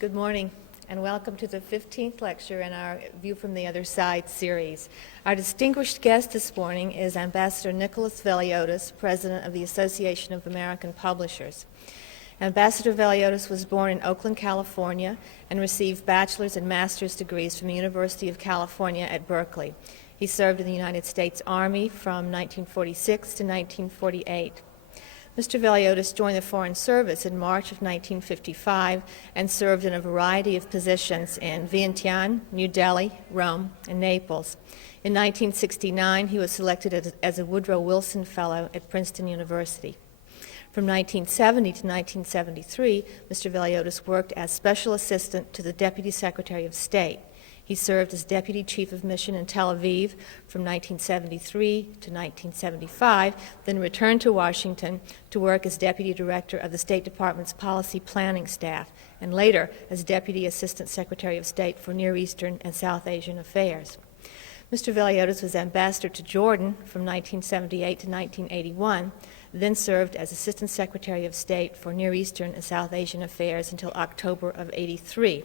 Good morning, and welcome to the 15th lecture in our View from the Other Side series. Our distinguished guest this morning is Ambassador Nicholas Veliotes, President of the Association of American Publishers. Ambassador Veliotes was born in Oakland, California, and received bachelor's and master's degrees from the University of California at Berkeley. He served in the United States Army from 1946 to 1948. Mr. Veliotes joined the Foreign Service in March of 1955 and served in a variety of positions in Vientiane, New Delhi, Rome, and Naples. In 1969, he was selected as a Woodrow Wilson Fellow at Princeton University. From 1970 to 1973, Mr. Veliotes worked as Special Assistant to the Deputy Secretary of State. He served as Deputy Chief of Mission in Tel Aviv from 1973 to 1975, then returned to Washington to work as Deputy Director of the State Department's Policy Planning Staff, and later as Deputy Assistant Secretary of State for Near Eastern and South Asian Affairs. Mr. Veliotes was Ambassador to Jordan from 1978 to 1981, then served as Assistant Secretary of State for Near Eastern and South Asian Affairs until October of '83.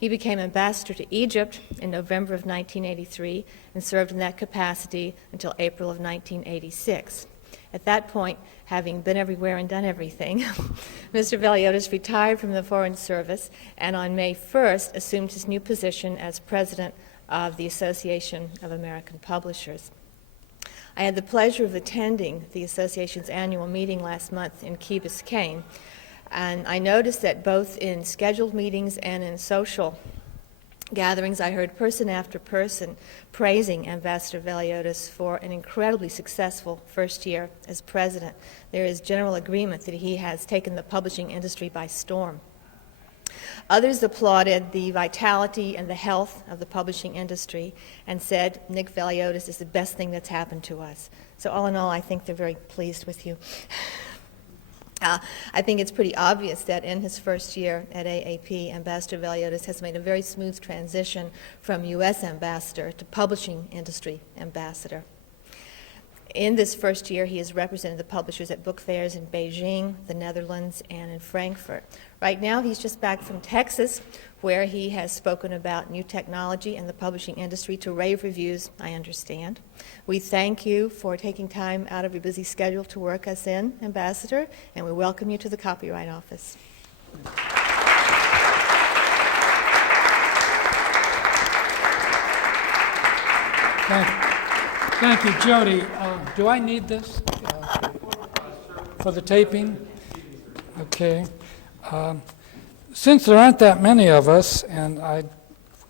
He became ambassador to Egypt in November of 1983 and served in that capacity until April of 1986. At that point, having been everywhere and done everything, Mr. Veliotes retired from the Foreign Service and on May 1st assumed his new position as president of the Association of American Publishers. I had the pleasure of attending the association's annual meeting last month in Key Biscayne, and I noticed that both in scheduled meetings and in social gatherings, I heard person after person praising Ambassador Veliotes for an incredibly successful first year as president. There is general agreement that he has taken the publishing industry by storm. Others applauded the vitality and the health of the publishing industry and said, Nick Veliotes is the best thing that's happened to us. So all in all, I think they're very pleased with you. I think it's pretty obvious that in his first year at AAP, Ambassador Veliotes has made a very smooth transition from U.S. ambassador to publishing industry ambassador. In this first year, he has represented the publishers at book fairs in Beijing, the Netherlands, and in Frankfurt. Right now, he's just back from Texas, where he has spoken about new technology and the publishing industry to rave reviews, I understand. We thank you for taking time out of your busy schedule to work us in, Ambassador, and we welcome you to the Copyright Office. Thank you, Jody. Do I need this for the taping? Okay. Since there aren't that many of us, and I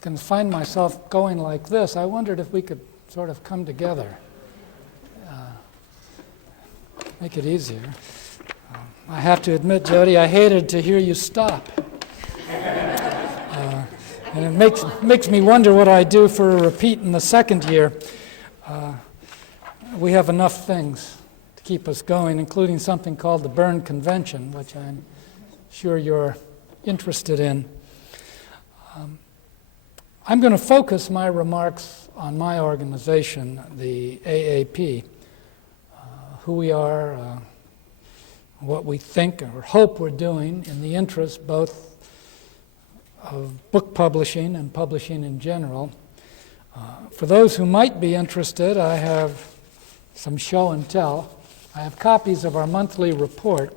can find myself going like this, I wondered if we could sort of come together, make it easier. I have to admit, Jody, I hated to hear you stop. And it makes me wonder what I do for a repeat in the second year. We have enough things to keep us going, including something called the Berne Convention, which I'm sure you're interested in. I'm going to focus my remarks on my organization, the AAP, who we are, what we think or hope we're doing in the interest both of book publishing and publishing in general. For those who might be interested, I have some show and tell. I have copies of our monthly report.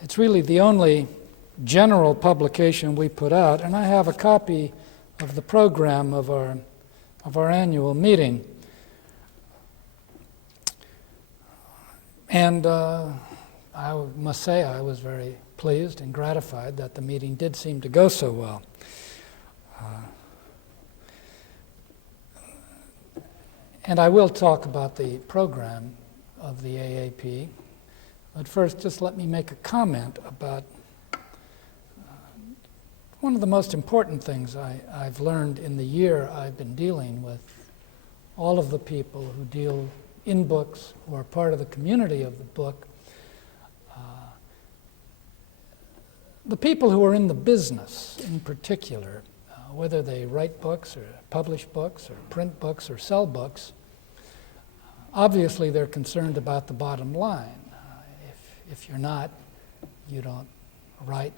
It's really the only general publication we put out, and I have a copy of the program of our annual meeting. And I must say I was very pleased and gratified that the meeting did seem to go so well. And I will talk about the program of the AAP. But first, just let me make a comment about one of the most important things I've learned in the year I've been dealing with all of the people who deal in books, who are part of the community of the book, the people who are in the business in particular, whether they write books or publish books or print books or sell books, obviously they're concerned about the bottom line. If you're not, you don't write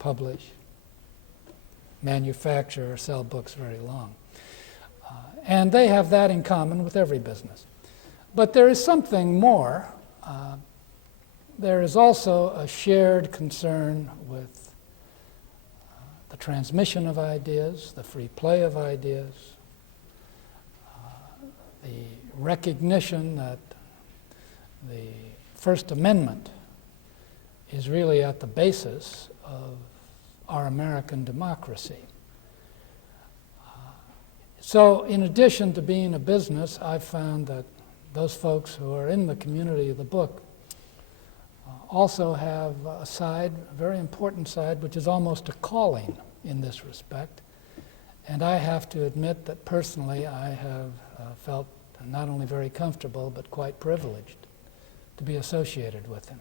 publish, manufacture, or sell books very long. And they have that in common with every business. But there is something more. There is also a shared concern with the transmission of ideas, the free play of ideas, the recognition that the First Amendment is really at the basis of our American democracy. So in addition to being a business, I've found that those folks who are in the community of the book also have a side, a very important side, which is almost a calling in this respect. And I have to admit that personally I have felt not only very comfortable, but quite privileged to be associated with them.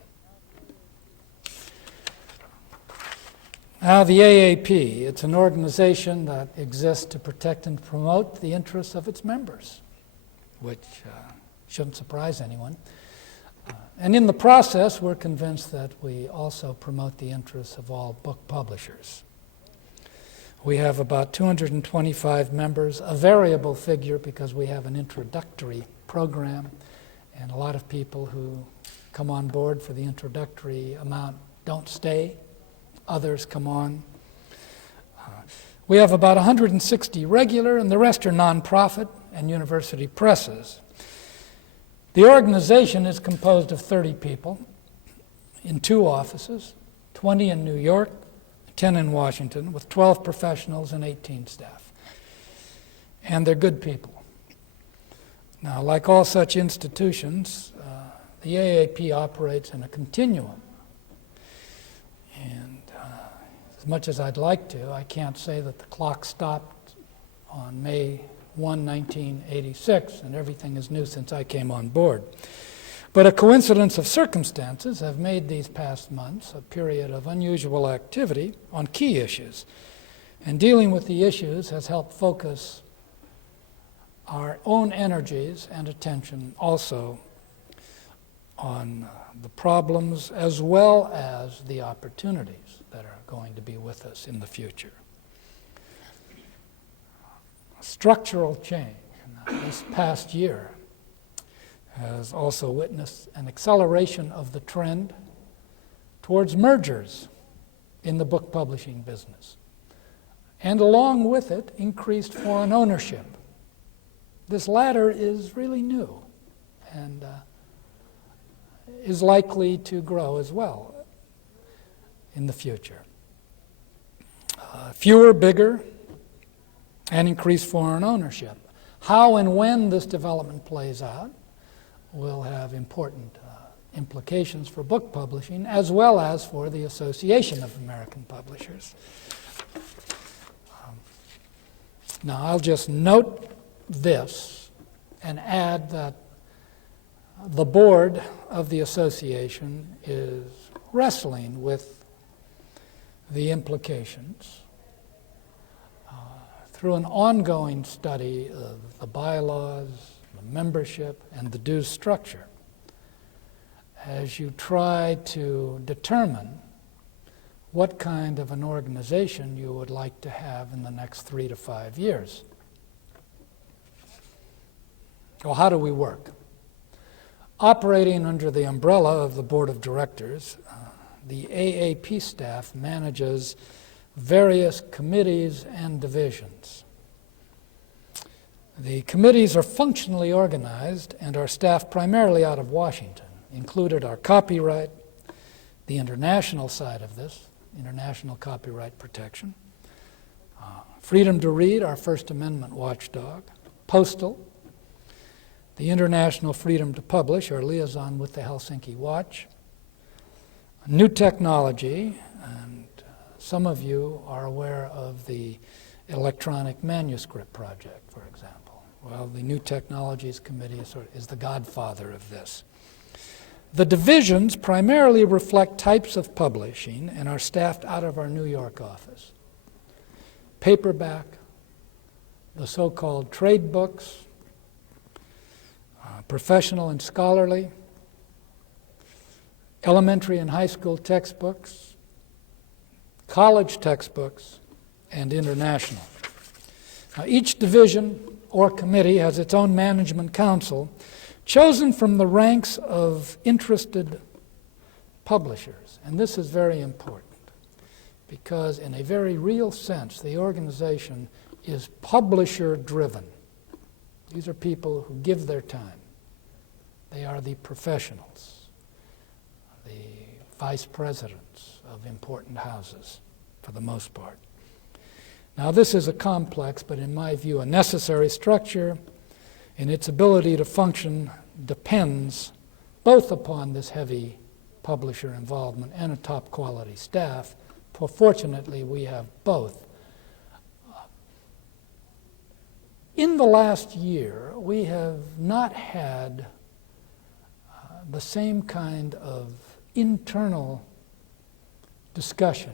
Now, the AAP, it's an organization that exists to protect and promote the interests of its members, which shouldn't surprise anyone. And in the process, we're convinced that we also promote the interests of all book publishers. We have about 225 members, a variable figure because we have an introductory program, and a lot of people who come on board for the introductory amount don't stay. Others come on. We have about 160 regular, and the rest are nonprofit and university presses. The organization is composed of 30 people in 2 offices, 20 in New York, 10 in Washington, with 12 professionals and 18 staff. And they're good people. Now, like all such institutions, the AAP operates in a continuum. And as much as I'd like to, I can't say that the clock stopped on May 1, 1986, and everything is new since I came on board. But a coincidence of circumstances have made these past months a period of unusual activity on key issues. And dealing with the issues has helped focus our own energies and attention also on the problems as well as the opportunities that are going to be with us in the future. Structural change. This past year has also witnessed an acceleration of the trend towards mergers in the book publishing business. And along with it, increased foreign ownership. This latter is really new and is likely to grow as well in the future. Fewer, bigger, and increased foreign ownership. How and when this development plays out will have important implications for book publishing as well as for the Association of American Publishers. Now, I'll just note this and add that the board of the association is wrestling with the implications through an ongoing study of the bylaws, the membership, and the dues structure as you try to determine what kind of an organization you would like to have in the next 3 to 5 years. Well, how do we work? Operating under the umbrella of the board of directors, the AAP staff manages various committees and divisions. The committees are functionally organized and are staffed primarily out of Washington. Included are copyright, the international side of this, international copyright protection, freedom to read, our First Amendment watchdog, postal, the international freedom to publish, our liaison with the Helsinki Watch, new technology, and some of you are aware of the electronic manuscript project, for example. Well, the New Technologies Committee is the godfather of this. The divisions primarily reflect types of publishing and are staffed out of our New York office. Paperback, the so-called trade books, professional and scholarly, elementary and high school textbooks, college textbooks, and international. Now, each division or committee has its own management council, chosen from the ranks of interested publishers. And this is very important because in a very real sense, the organization is publisher-driven. These are people who give their time. They are the professionals, the vice presidents of important houses, for the most part. Now, this is a complex, but in my view, a necessary structure, and its ability to function depends both upon this heavy publisher involvement and a top-quality staff. Fortunately, we have both. In the last year, we have not had the same kind of internal discussion,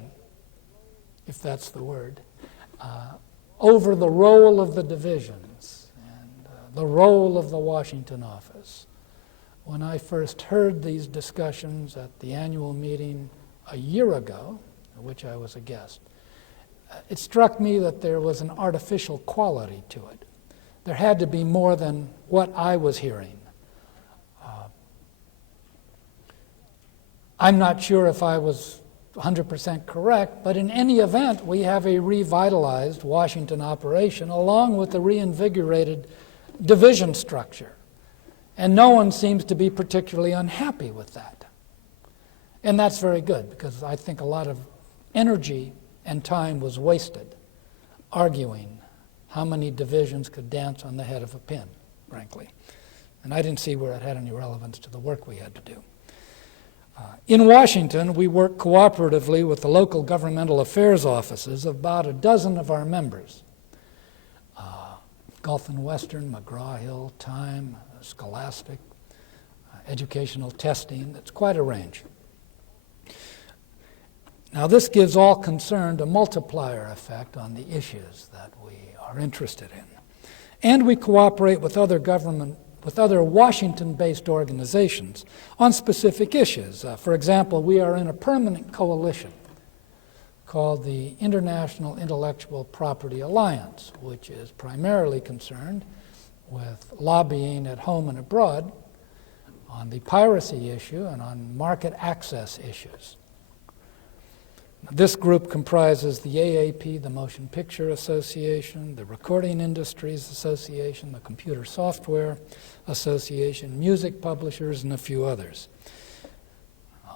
if that's the word, over the role of the divisions and the role of the Washington office. When I first heard these discussions at the annual meeting a year ago, at which I was a guest, it struck me that there was an artificial quality to it. There had to be more than what I was hearing. I'm not sure if I was 100% correct, but in any event, we have a revitalized Washington operation along with the reinvigorated division structure. And no one seems to be particularly unhappy with that. And that's very good, because I think a lot of energy and time was wasted arguing how many divisions could dance on the head of a pin, frankly. And I didn't see where it had any relevance to the work we had to do. In Washington, we work cooperatively with the local governmental affairs offices of about a dozen of our members. Gulf and Western, McGraw-Hill, Time, Scholastic, educational testing. It's quite a range. Now, this gives all concerned a multiplier effect on the issues that we are interested in. And we cooperate with other Washington-based organizations on specific issues. For example, we are in a permanent coalition called the International Intellectual Property Alliance, which is primarily concerned with lobbying at home and abroad on the piracy issue and on market access issues. This group comprises the AAP, the Motion Picture Association, the Recording Industries Association, the Computer Software Association, music publishers, and a few others.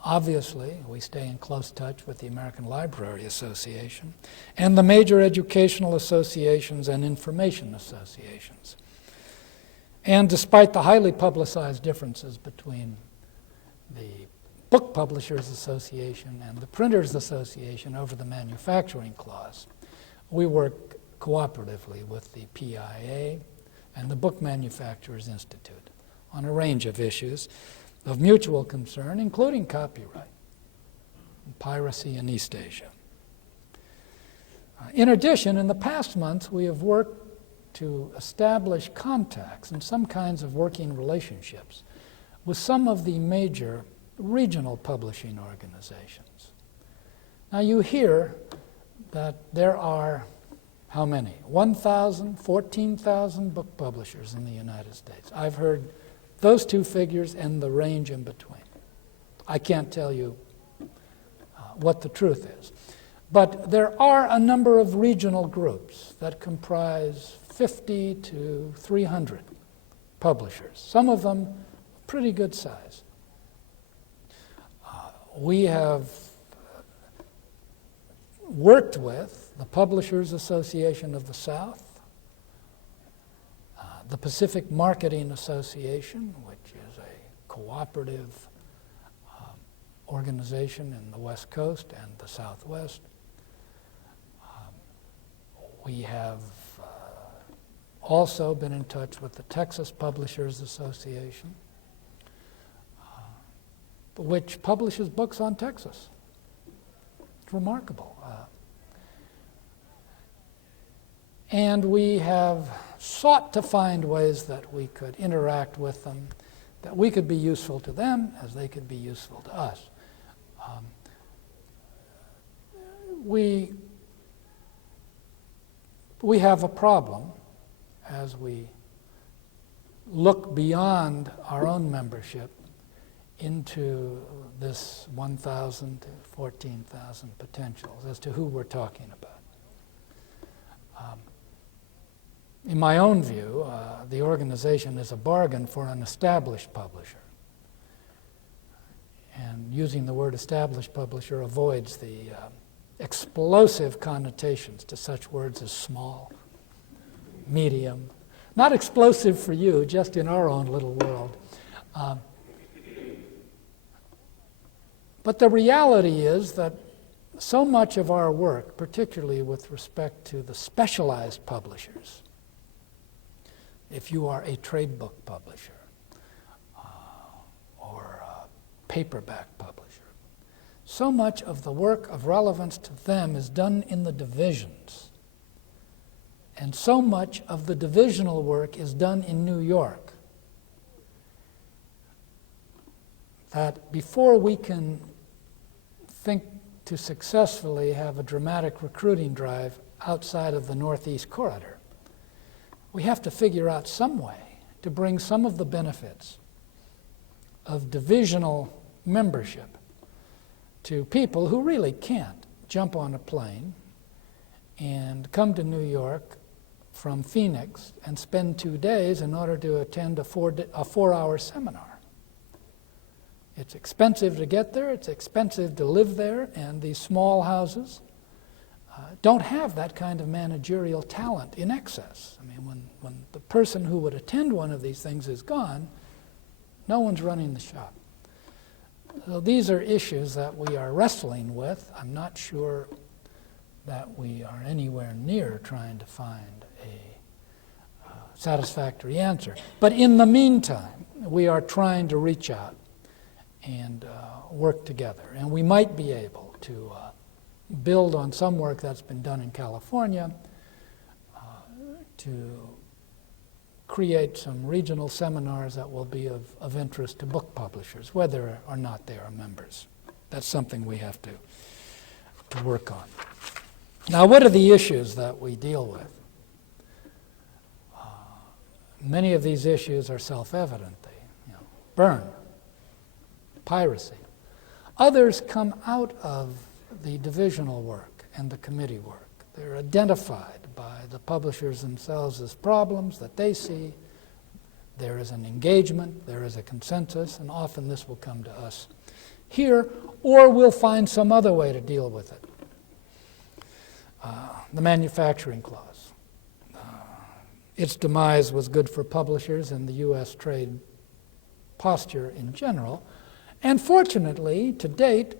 Obviously, we stay in close touch with the American Library Association and the major educational associations and information associations. And despite the highly publicized differences between the Book Publishers Association and the Printers Association over the manufacturing clause, we work cooperatively with the PIA and the Book Manufacturers Institute on a range of issues of mutual concern, including copyright, piracy in East Asia. In addition, in the past months, we have worked to establish contacts and some kinds of working relationships with some of the major regional publishing organizations. Now, you hear that there are, how many? 1,000, 14,000 book publishers in the United States. I've heard those two figures and the range in between. I can't tell you what the truth is. But there are a number of regional groups that comprise 50 to 300 publishers, some of them pretty good size. We have worked with the Publishers Association of the South, the Pacific Marketing Association, which is a cooperative organization in the West Coast and the Southwest. We have also been in touch with the Texas Publishers Association, which publishes books on Texas. It's remarkable. And we have sought to find ways that we could interact with them, that we could be useful to them as they could be useful to us. we have a problem as we look beyond our own membership into this 1,000 to 14,000 potentials as to who we're talking about. In my own view, the organization is a bargain for an established publisher. And using the word established publisher avoids the explosive connotations to such words as small, medium. Not explosive for you, just in our own little world. But the reality is that so much of our work, particularly with respect to the specialized publishers, if you are a trade book publisher or a paperback publisher, so much of the work of relevance to them is done in the divisions. And so much of the divisional work is done in New York that before we can think to successfully have a dramatic recruiting drive outside of the Northeast Corridor, we have to figure out some way to bring some of the benefits of divisional membership to people who really can't jump on a plane and come to New York from Phoenix and spend 2 days in order to attend a 4-hour seminar. It's expensive to get there, it's expensive to live there, and these small houses don't have that kind of managerial talent in excess. I mean, when the person who would attend one of these things is gone, no one's running the shop. So these are issues that we are wrestling with. I'm not sure that we are anywhere near trying to find a satisfactory answer. But in the meantime, we are trying to reach out and work together. And we might be able to build on some work that's been done in California to create some regional seminars that will be of interest to book publishers, whether or not they are members. That's something we have to work on. Now, what are the issues that we deal with? Many of these issues are self-evident. They, burn, piracy. Others come out of the divisional work and the committee work. They're identified by the publishers themselves as problems that they see. There is an engagement, there is a consensus, and often this will come to us here, or we'll find some other way to deal with it. The manufacturing clause. Its demise was good for publishers and the U.S. trade posture in general. And fortunately, to date,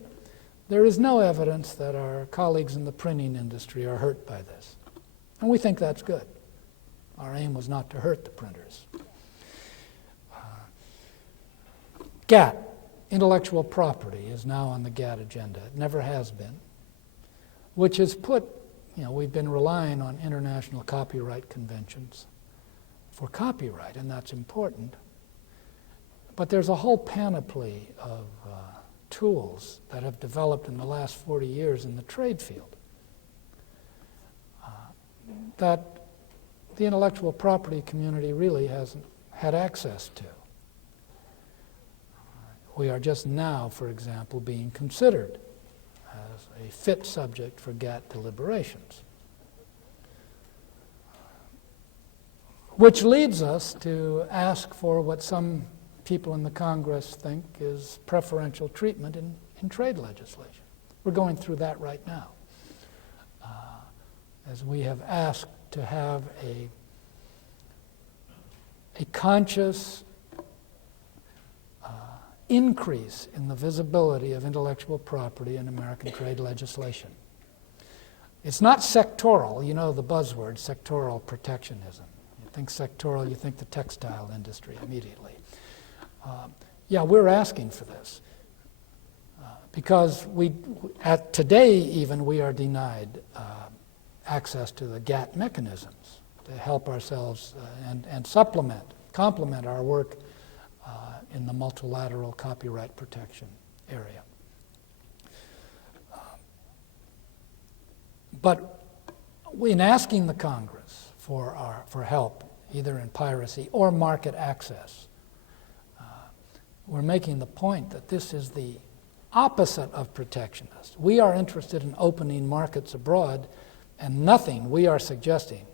there is no evidence that our colleagues in the printing industry are hurt by this. And we think that's good. Our aim was not to hurt the printers. GATT, intellectual property, is now on the GATT agenda. It never has been, which has put, we've been relying on international copyright conventions for copyright, and that's important. But there's a whole panoply of tools that have developed in the last 40 years in the trade field that the intellectual property community really hasn't had access to. We are just now, for example, being considered as a fit subject for GATT deliberations. Which leads us to ask for what some people in the Congress think is preferential treatment in trade legislation. We're going through that right now. As we have asked to have a conscious increase in the visibility of intellectual property in American trade legislation. It's not sectoral, the buzzword, sectoral protectionism. You think sectoral, you think the textile industry immediately. We're asking for this because today even we are denied access to the GATT mechanisms to help ourselves and complement our work in the multilateral copyright protection area. But in asking the Congress for help, either in piracy or market access, we're making the point that this is the opposite of protectionist. We are interested in opening markets abroad, and nothing we are suggesting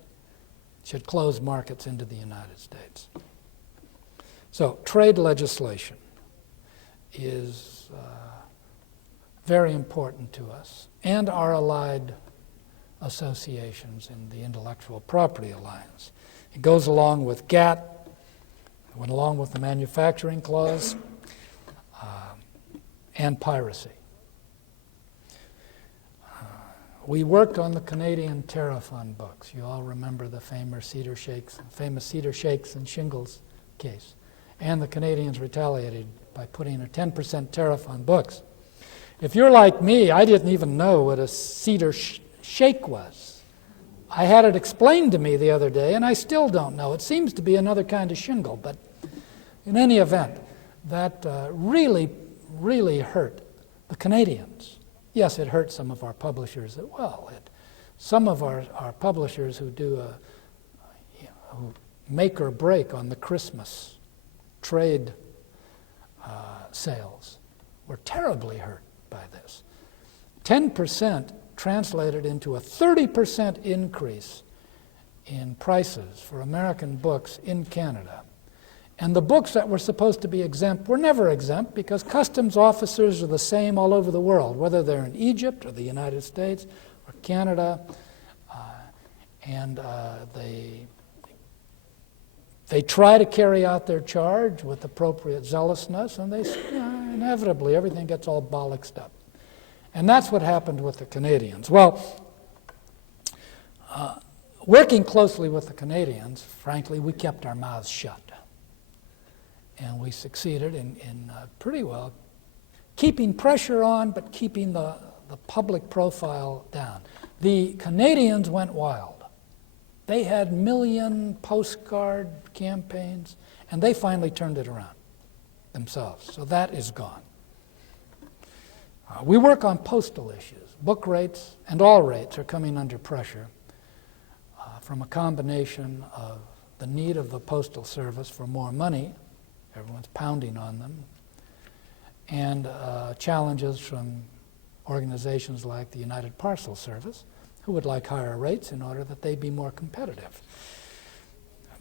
should close markets into the United States. So trade legislation is very important to us, and our allied associations in the Intellectual Property Alliance. It goes along with GATT, it went along with the Manufacturing Clause, and piracy. We worked on the Canadian tariff on books. You all remember the famous cedar shakes and shingles case. And the Canadians retaliated by putting a 10% tariff on books. If you're like me, I didn't even know what a cedar shake was. I had it explained to me the other day, and I still don't know. It seems to be another kind of shingle, but in any event, that really hurt the Canadians. Yes, it hurt some of our publishers as well. Some of our publishers who do who make or break on the Christmas trade sales were terribly hurt by this. 10% translated into a 30% increase in prices for American books in Canada. And the books that were supposed to be exempt were never exempt because customs officers are the same all over the world, whether they're in Egypt or the United States or Canada, and they try to carry out their charge with appropriate zealousness, and inevitably everything gets all bollocksed up. And that's what happened with the Canadians. Well, working closely with the Canadians, frankly, we kept our mouths shut. And we succeeded in pretty well keeping pressure on, but keeping the public profile down. The Canadians went wild. They had million postcard campaigns, and they finally turned it around themselves. So that is gone. We work on postal issues. Book rates and all rates are coming under pressure from a combination of the need of the Postal Service for more money. Everyone's pounding on them. And challenges from organizations like the United Parcel Service, who would like higher rates in order that they be more competitive.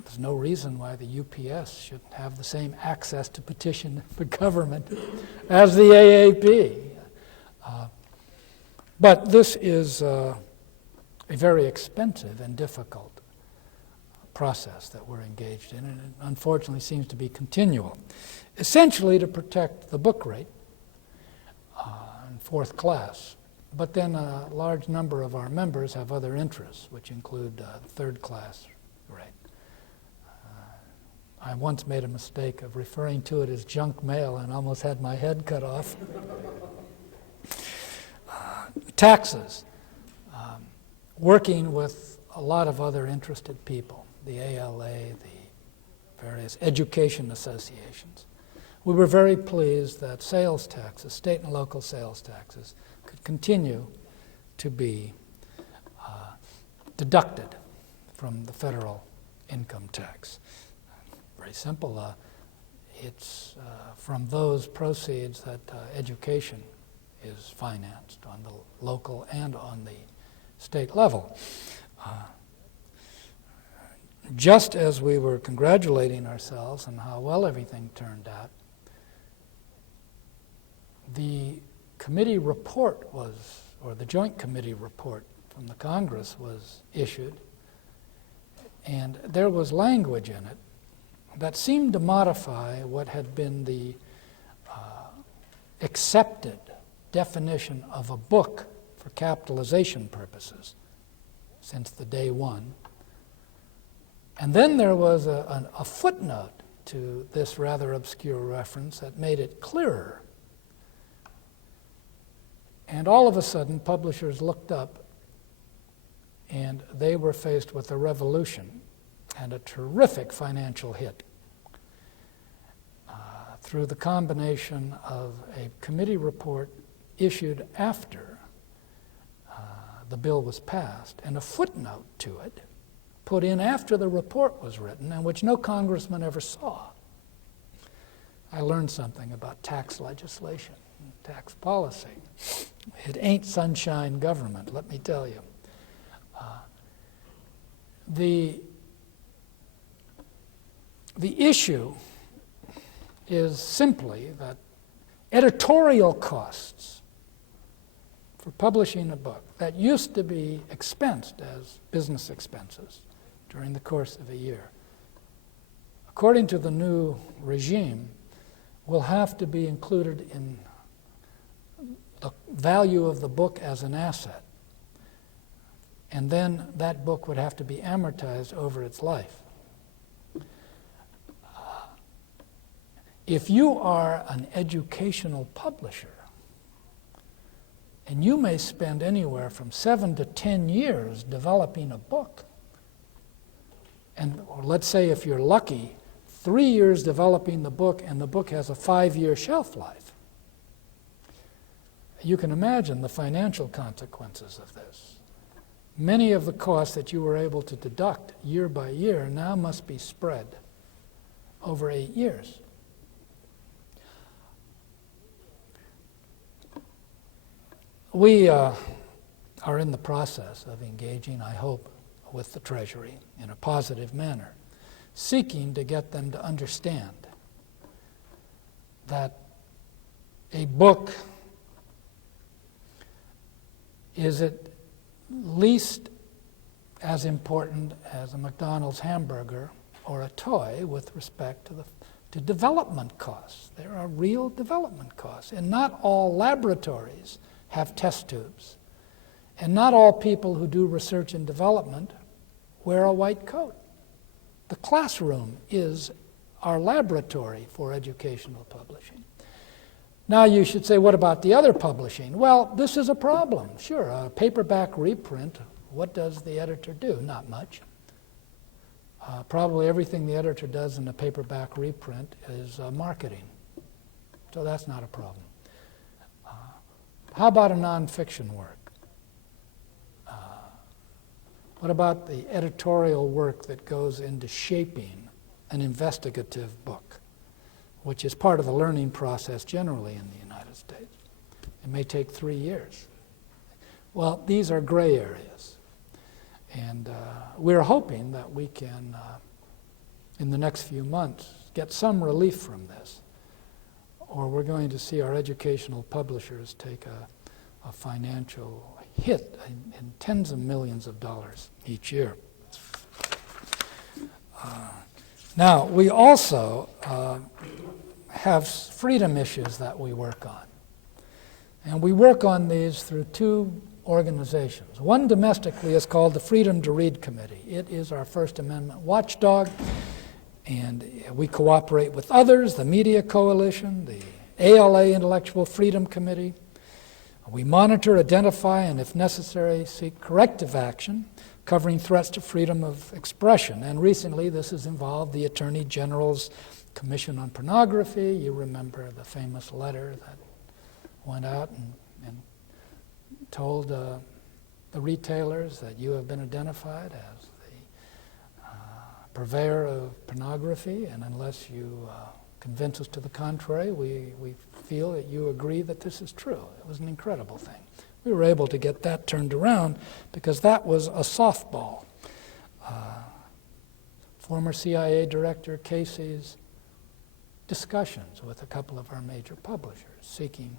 There's no reason why the UPS shouldn't have the same access to petition the government as the AAP. But this is a very expensive and difficult process that we're engaged in, and it unfortunately seems to be continual. Essentially to protect the book rate in fourth class, but then a large number of our members have other interests, which include third class rate. I once made a mistake of referring to it as junk mail and almost had my head cut off. Taxes. Working with a lot of other interested people, the ALA, the various education associations. We were very pleased that sales taxes, state and local sales taxes, could continue to be deducted from the federal income tax. Very simple. It's from those proceeds that education is financed on the local and on the state level. Just as we were congratulating ourselves on how well everything turned out, the committee report or the joint committee report from the Congress was issued, and there was language in it that seemed to modify what had been the accepted definition of a book for capitalization purposes since the day one. And then there was a footnote to this rather obscure reference that made it clearer. And all of a sudden, publishers looked up, and they were faced with a revolution and a terrific financial hit through the combination of a committee report issued after the bill was passed, and a footnote to it put in after the report was written, and which no congressman ever saw. I learned something about tax legislation and tax policy. It ain't sunshine government, let me tell you. The issue is simply that editorial costs for publishing a book that used to be expensed as business expenses during the course of a year, according to the new regime, will have to be included in the value of the book as an asset. And then that book would have to be amortized over its life. If you are an educational publisher, and you may spend anywhere from 7 to 10 years developing a book, or let's say if you're lucky, 3 years developing the book, and the book has a 5-year shelf life, you can imagine the financial consequences of this. Many of the costs that you were able to deduct year by year now must be spread over 8 years. We are in the process of engaging, I hope, with the Treasury in a positive manner, seeking to get them to understand that a book is at least as important as a McDonald's hamburger or a toy with respect to development costs. There are real development costs, and not all laboratories have test tubes. And not all people who do research and development wear a white coat. The classroom is our laboratory for educational publishing. Now you should say, what about the other publishing? Well, this is a problem. Sure, a paperback reprint, what does the editor do? Not much. Probably everything the editor does in a paperback reprint is marketing. So that's not a problem. How about a nonfiction work? What about the editorial work that goes into shaping an investigative book, which is part of the learning process generally in the United States? It may take 3 years. Well, these are gray areas. And we're hoping that we can, in the next few months, get some relief from this, or we're going to see our educational publishers take a financial hit in tens of millions of dollars each year. Now, we also have freedom issues that we work on. And we work on these through 2 organizations. One domestically is called the Freedom to Read Committee. It is our First Amendment watchdog, and we cooperate with others, the Media Coalition, the ALA Intellectual Freedom Committee. We monitor, identify, and if necessary, seek corrective action covering threats to freedom of expression. And recently this has involved the Attorney General's Commission on Pornography. You remember the famous letter that went out and told the retailers that you have been identified as the purveyor of pornography, and unless you convince us to the contrary, we feel that you agree that this is true. It was an incredible thing. We were able to get that turned around because that was a softball. Former CIA Director Casey's discussions with a couple of our major publishers seeking,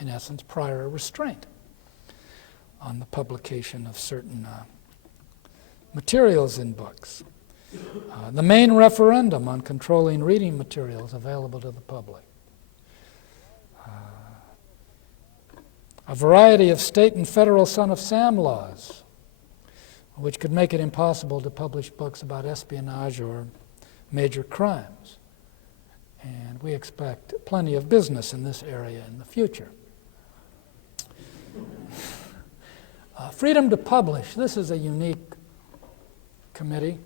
in essence, prior restraint on the publication of certain materials in books. The Maine referendum on controlling reading materials available to the public. A variety of state and federal son of Sam laws, which could make it impossible to publish books about espionage or major crimes. And we expect plenty of business in this area in the future. Freedom to publish. This is a unique committee.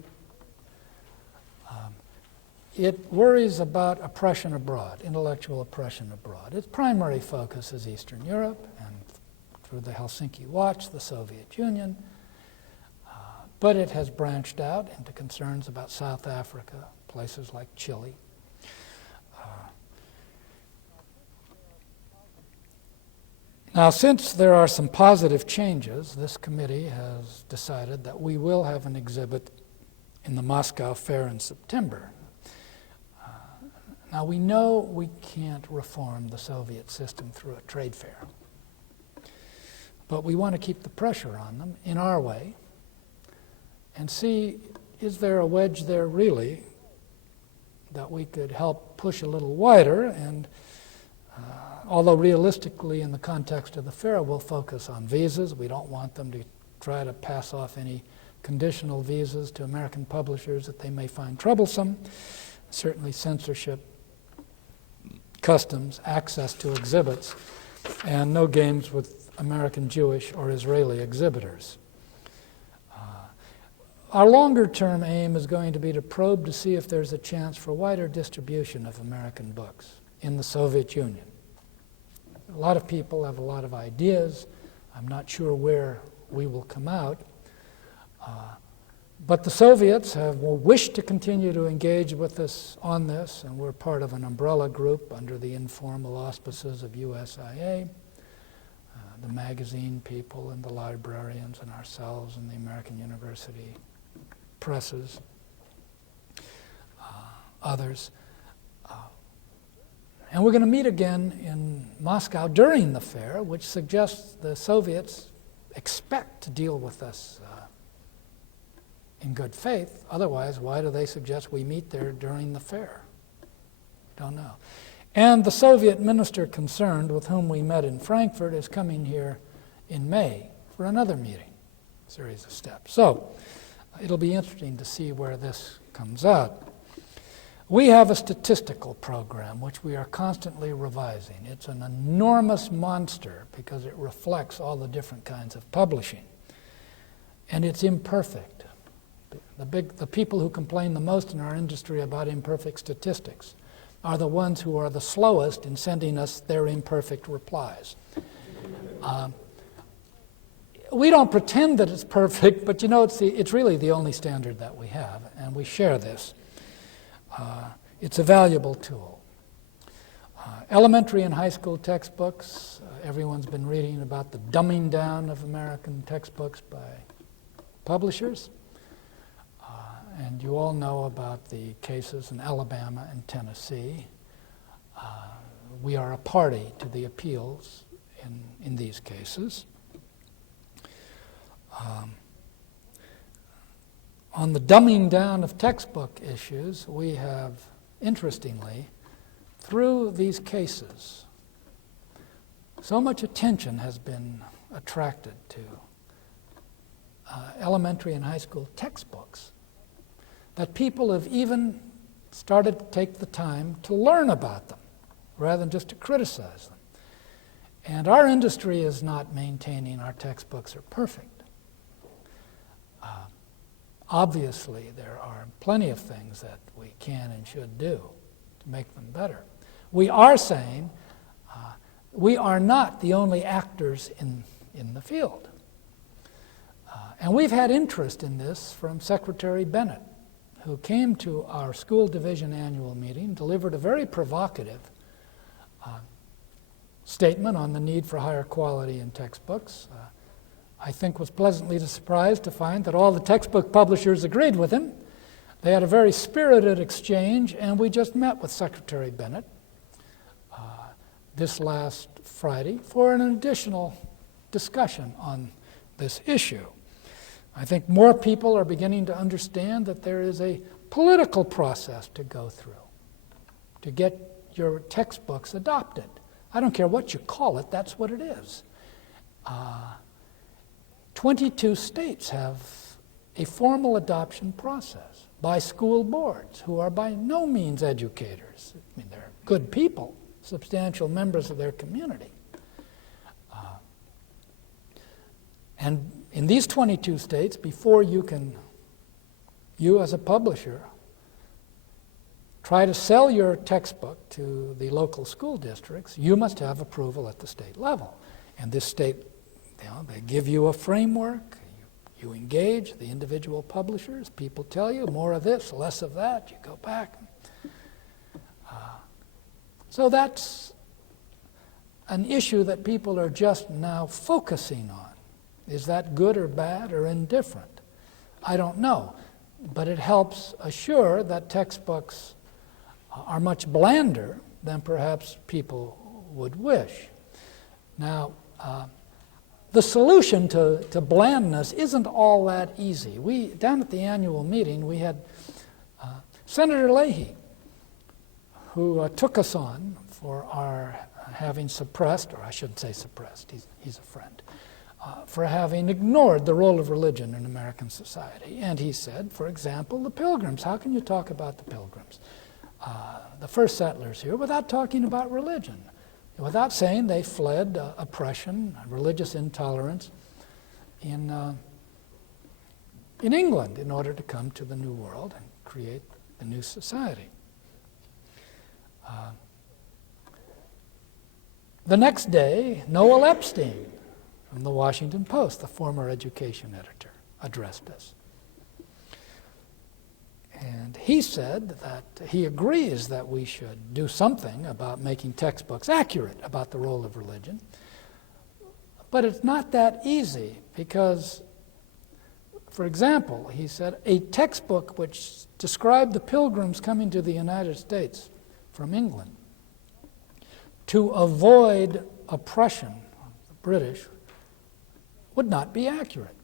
It worries about oppression abroad, intellectual oppression abroad. Its primary focus is Eastern Europe and through the Helsinki Watch, the Soviet Union, but it has branched out into concerns about South Africa, places like Chile. Now, since there are some positive changes, this committee has decided that we will have an exhibit in the Moscow Fair in September. Now, we know we can't reform the Soviet system through a trade fair, but we want to keep the pressure on them in our way and see, is there a wedge there really that we could help push a little wider? And although realistically in the context of the fair we'll focus on visas, we don't want them to try to pass off any conditional visas to American publishers that they may find troublesome. Certainly censorship, customs, access to exhibits, and no games with American Jewish or Israeli exhibitors. Our longer-term aim is going to be to probe to see if there's a chance for wider distribution of American books in the Soviet Union. A lot of people have a lot of ideas. I'm not sure where we will come out. But the Soviets will wish to continue to engage with us on this, and we're part of an umbrella group under the informal auspices of USIA, the magazine people and the librarians and ourselves and the American University presses, others. And we're going to meet again in Moscow during the fair, which suggests the Soviets expect to deal with us in good faith. Otherwise, why do they suggest we meet there during the fair? Don't know. And the Soviet minister concerned, with whom we met in Frankfurt, is coming here in May for another meeting, series of steps. So it'll be interesting to see where this comes out. We have a statistical program which we are constantly revising. It's an enormous monster because it reflects all the different kinds of publishing. And it's imperfect. The people who complain the most in our industry about imperfect statistics are the ones who are the slowest in sending us their imperfect replies. We don't pretend that it's perfect, but you know, it's really the only standard that we have, and we share this. It's a valuable tool. Elementary and high school textbooks, everyone's been reading about the dumbing down of American textbooks by publishers. And you all know about the cases in Alabama and Tennessee. We are a party to the appeals in these cases. On the dumbing down of textbook issues, we have, interestingly, through these cases, so much attention has been attracted to elementary and high school textbooks that people have even started to take the time to learn about them rather than just to criticize them. And our industry is not maintaining our textbooks are perfect. Obviously, there are plenty of things that we can and should do to make them better. We are saying we are not the only actors in the field. And we've had interest in this from Secretary Bennett, who came to our school division annual meeting, delivered a very provocative statement on the need for higher quality in textbooks. I think was pleasantly surprised to find that all the textbook publishers agreed with him. They had a very spirited exchange, and we just met with Secretary Bennett this last Friday for an additional discussion on this issue. I think more people are beginning to understand that there is a political process to go through to get your textbooks adopted. I don't care what you call it, that's what it is. 22 states have a formal adoption process by school boards who are by no means educators. I mean, they're good people, substantial members of their community. And in these 22 states, before you as a publisher, try to sell your textbook to the local school districts, you must have approval at the state level. And this state They give you a framework, you engage the individual publishers, people tell you more of this, less of that, you go back. So that's an issue that people are just now focusing on. Is that good or bad or indifferent? I don't know, but it helps assure that textbooks are much blander than perhaps people would wish. Now, the solution to blandness isn't all that easy. Down at the annual meeting, we had Senator Leahy, who took us on for our having suppressed, or I shouldn't say suppressed, he's a friend, for having ignored the role of religion in American society. And he said, for example, the Pilgrims. How can you talk about the Pilgrims, the first settlers here, without talking about religion? Without saying they fled oppression, religious intolerance in England in order to come to the New World and create the new society. The next day, Noel Epstein from the Washington Post, the former education editor, addressed us. And he said that he agrees that we should do something about making textbooks accurate about the role of religion. But it's not that easy because, for example, he said, a textbook which described the Pilgrims coming to the United States from England to avoid oppression of the British would not be accurate,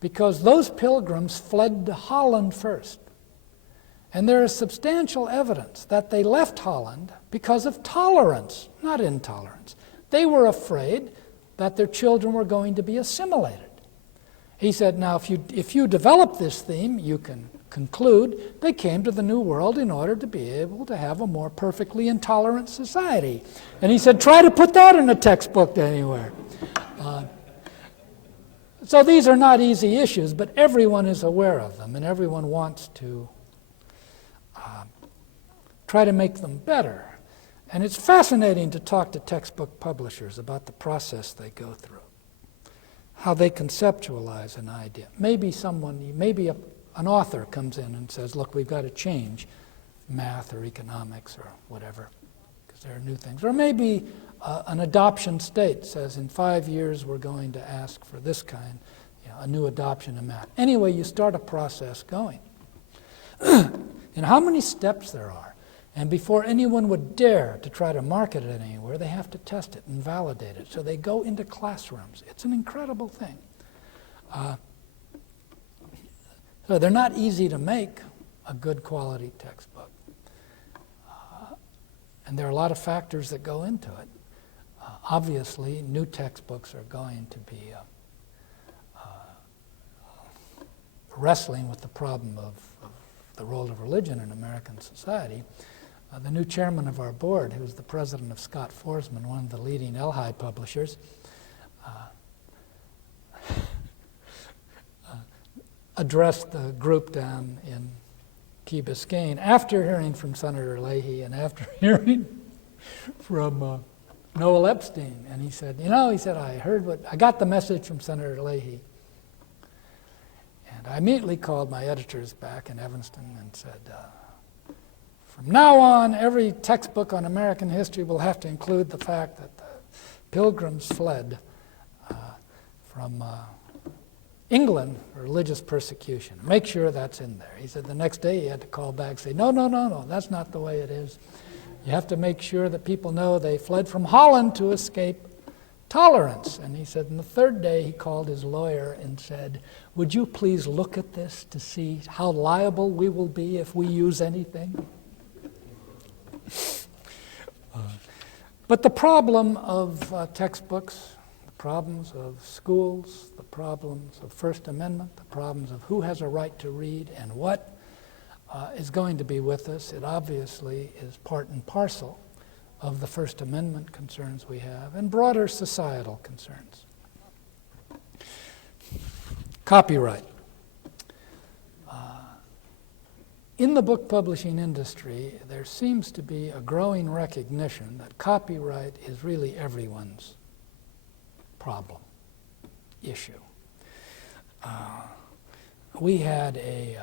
because those Pilgrims fled to Holland first. And there is substantial evidence that they left Holland because of tolerance, not intolerance. They were afraid that their children were going to be assimilated. He said, now if you develop this theme, you can conclude they came to the New World in order to be able to have a more perfectly intolerant society. And he said, try to put that in a textbook anywhere. So these are not easy issues, but everyone is aware of them, and everyone wants to try to make them better. And it's fascinating to talk to textbook publishers about the process they go through, how they conceptualize an idea. Maybe an author comes in and says, look, we've got to change math or economics or whatever, because there are new things. Or maybe an adoption state says, in 5 years we're going to ask for this kind, a new adoption of math. Anyway, you start a process going. And how many steps there are. And before anyone would dare to try to market it anywhere, they have to test it and validate it. So they go into classrooms. It's an incredible thing. So they're not easy to make, a good quality textbook. And there are a lot of factors that go into it. Obviously, new textbooks are going to be wrestling with the problem of the role of religion in American society. The new chairman of our board, who's the president of Scott Forsman, one of the leading Elhai publishers, addressed the group down in Key Biscayne after hearing from Senator Leahy and after hearing from Noel Epstein. And he said, I got the message from Senator Leahy. And I immediately called my editors back in Evanston and said, from now on, every textbook on American history will have to include the fact that the Pilgrims fled from England for religious persecution. Make sure that's in there. He said the next day he had to call back and say, no, that's not the way it is. You have to make sure that people know they fled from Holland to escape tolerance. And he said, on the third day he called his lawyer and said, would you please look at this to see how liable we will be if we use anything? But the problem of textbooks, the problems of schools, the problems of First Amendment, the problems of who has a right to read and what is going to be with us. It obviously is part and parcel of the First Amendment concerns we have and broader societal concerns. Copyright. In the book publishing industry, there seems to be a growing recognition that copyright is really everyone's problem. issue. We had a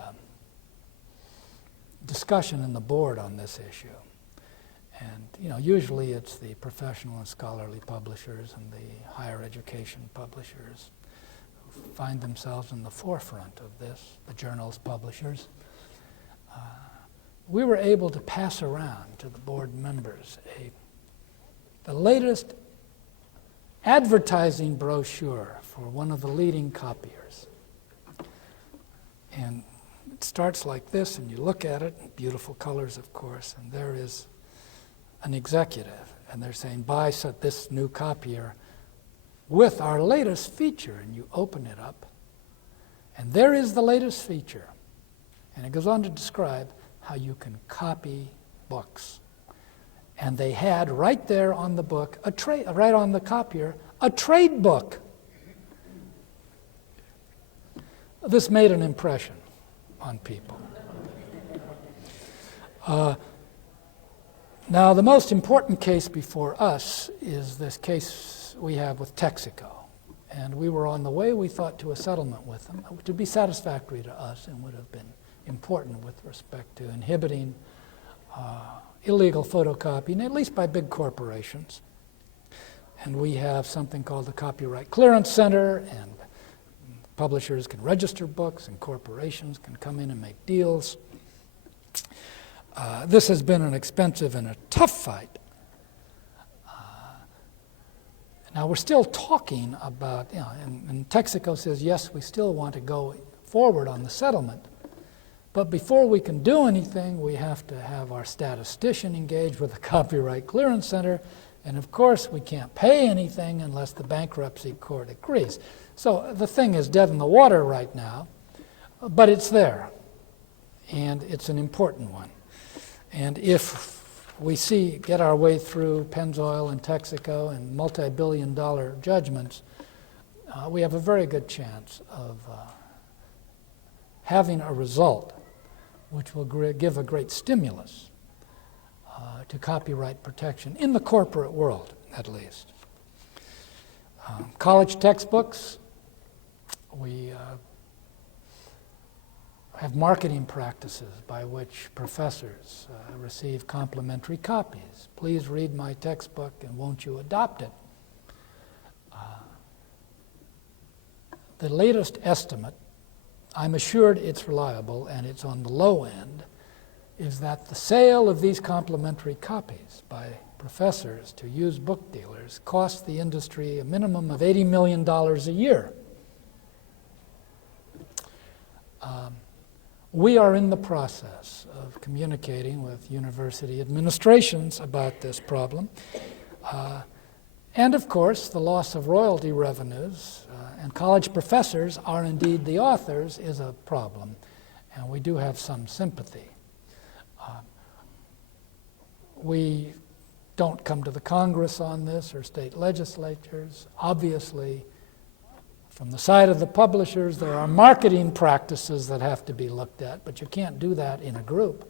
discussion in the board on this issue. And usually it's the professional and scholarly publishers and the higher education publishers who find themselves in the forefront of this, the journals publishers. We were able to pass around to the board members the latest advertising brochure for one of the leading copiers. And it starts like this, and you look at it, beautiful colors, of course, and there is an executive, and they're saying, buy this new copier with our latest feature, and you open it up, and there is the latest feature. And it goes on to describe how you can copy books. And they had right there on the book, right on the copier, a trade book. This made an impression on people. Now, the most important case before us is this case we have with Texaco. And we were on the way, we thought, to a settlement with them, to be satisfactory to us and would have been important with respect to inhibiting illegal photocopying, at least by big corporations. And we have something called the Copyright Clearance Center, and publishers can register books, and corporations can come in and make deals. This has been an expensive and a tough fight. Now we're still talking about, and Texaco says, yes, we still want to go forward on the settlement. But before we can do anything, we have to have our statistician engaged with the Copyright Clearance Center. And of course, we can't pay anything unless the bankruptcy court agrees. So the thing is dead in the water right now, but it's there. And it's an important one. And if we get our way through Pennzoil and Texaco and multi-billion-dollar judgments, we have a very good chance of having a result which will give a great stimulus to copyright protection in the corporate world, at least. College textbooks, we have marketing practices by which professors receive complimentary copies. Please read my textbook and won't you adopt it? The latest estimate, I'm assured it's reliable and it's on the low end, is that the sale of these complimentary copies by professors to used book dealers costs the industry a minimum of $80 million a year. We are in the process of communicating with university administrations about this problem. And of course, the loss of royalty revenues, and college professors are indeed the authors, is a problem. And we do have some sympathy. We don't come to the Congress on this or state legislatures. Obviously, from the side of the publishers, there are marketing practices that have to be looked at, but you can't do that in a group,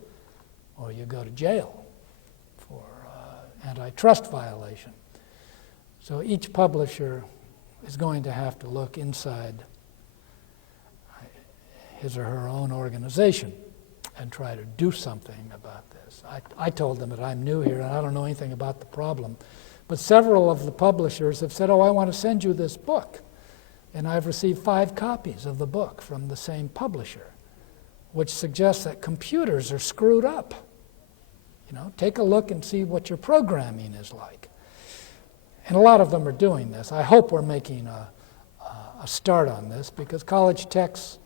or you go to jail for antitrust violation. So each publisher is going to have to look inside his or her own organization and try to do something about this. I told them that I'm new here and I don't know anything about the problem, but several of the publishers have said, oh, I want to send you this book. And I've received 5 copies of the book from the same publisher, which suggests that computers are screwed up. Take a look and see what your programming is like. And a lot of them are doing this. I hope we're making a start on this, because college texts